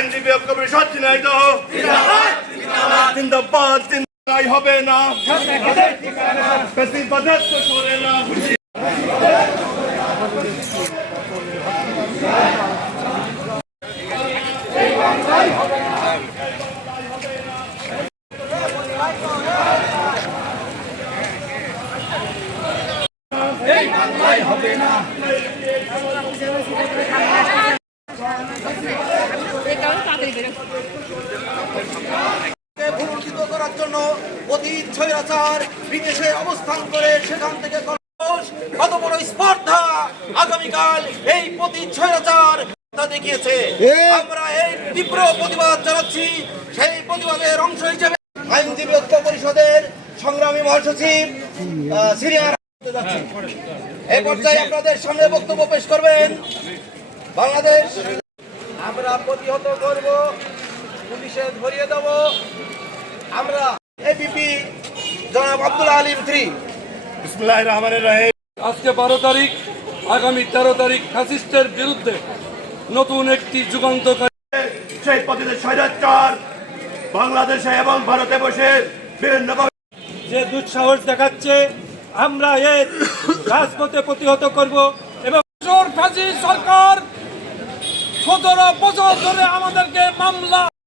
আইনজীবী ঐক্য পরিষদ ঝিনাইদহ জিন্দাবাদ জিন্দাবাদ হবে না ফ্যাসিবাদের তো সরে না এই বাংলায় হবে না। পুনরুদ্ধার করার জন্য অতীত স্বৈরাচার বিদেশে অবস্থান করে সেখান থেকে কত বড় স্পর্ধা আগামীকাল এই অতীত স্বৈরাচার দেখিয়েছে। আমরা এই তীব্র প্রতিবাদ জানাচ্ছি। সেই প্রতিবাদের অংশ হিসেবে আইনজীবী ঐক্য পরিষদের সংগ্রামী মহাসচিব সিনিয়র এই পর্যায়ে আপনাদের সামনে বক্তব্য পেশ করবেন। বাংলাদেশ আমরা প্রতিহত করব, পুলিশে ধরিয়ে দেব। আমরা এবিপি জনাব আব্দুল আলিম 3। বিসমিল্লাহির রহমানির রহিম। আজকে 12 তারিখ, আগামী 13 তারিখ ফ্যাসিস্টের বিরুদ্ধে নতুন একটি যুগান্তকারী সেই পতিত স্বৈরাচার বাংলাদেশে এবং ভারতে বসে বিভিন্ন যে দুঃসাহস দেখাচ্ছে, আমরা এর রাজপথে প্রতিহত করব এবং ফাঁসি সরকার 17 বছর ধরে আমাদেরকে মামলা